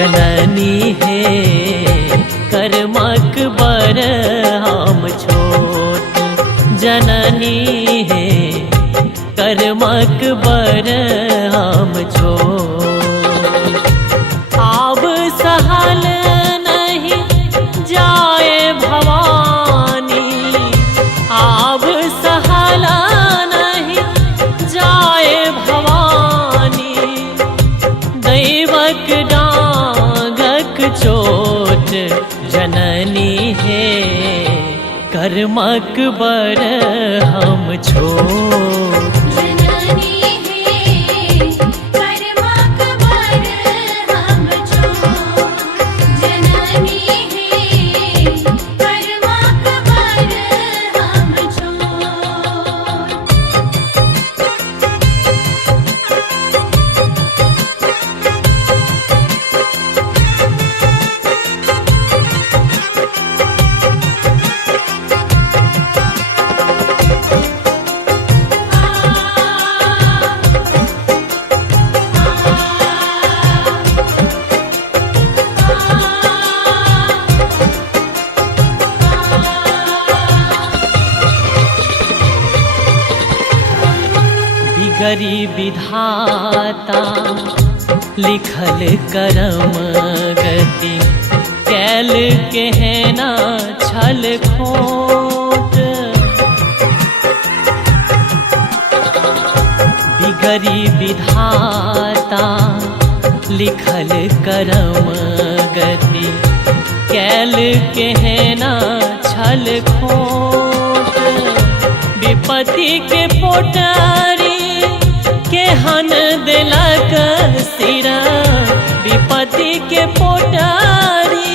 जननी है कर्मक बर हम छोट, जननी है कर्मक बर हम छोट। आब सहल नहीं जाए भवानी, आब सहल नहीं जाए भवानी, दैवक डांगक चोट जननी है कर्मक बर हम छोट। जननी है कर्मक बर हम छोट, जननी है कर्मक बर हम छोट। बिगड़ी विधाता लिखल करम गति, कैल केहना छल खोट। बिगड़ी विधाता लिखल करम गति, कैल केहना छल खोट। विपत्ति के पोटारी केहन दिलक सिरा, विपत्ति के पोटारी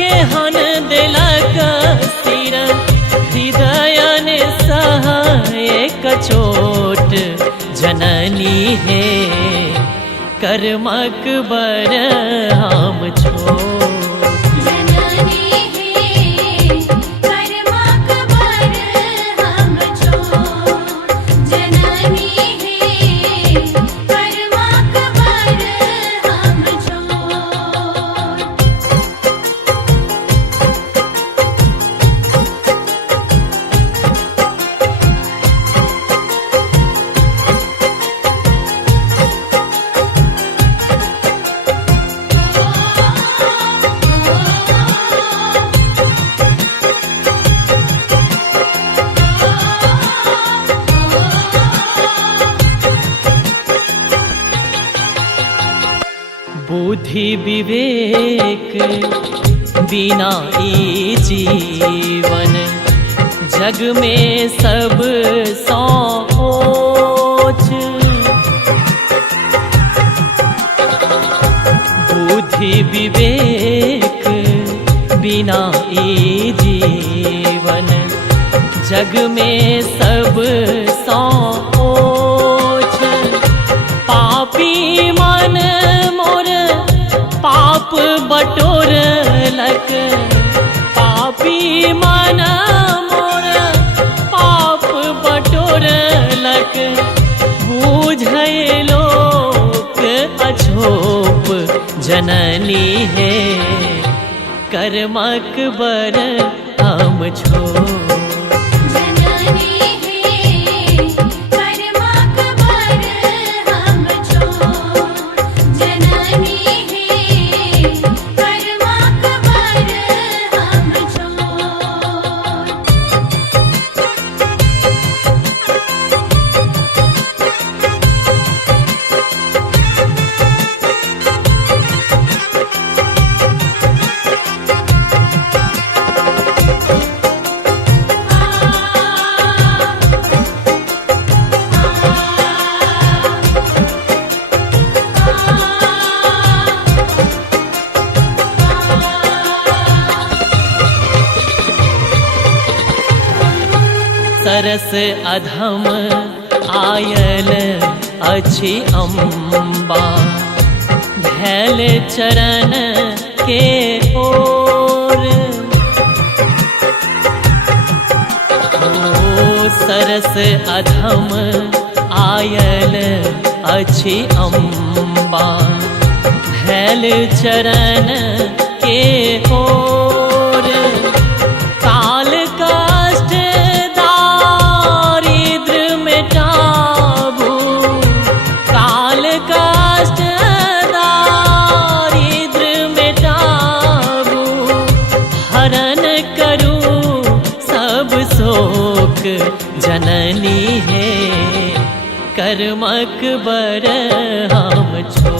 केहन दिलक सिरा, हृदय ने सहाय कचोट जननी है कर्मक बर हम छोट। जननी है कर्मक बर हम छोट, जननी है कर्मक बर हम छोट। बुद्धि विवेक बिना ई जीवन, जग में सब सोच। बुद्धि विवेक बिना ई जीवन, जग में सब सोच। पापी मन मोर पाप बटोर लक, पापी मन मोर पाप बटोर लक। बूझै लोक अछोप जननी है कर्मक बर हम छोट। जननी है कर्मक बर हम छोट, जननी है कर्मक बर हम छोट। सरस अधम आयल अछि अम्बा, धैल चरण के ओर। ओ सरस अधम आयल अछि अम्बा, धैल चरण के ओर। काल कष्ट दारिद्र मिटाबू, काल कष्ट दारिद्र मिटाबू, हरण करू सब शोक जननी है, कर्मक बर हम छो।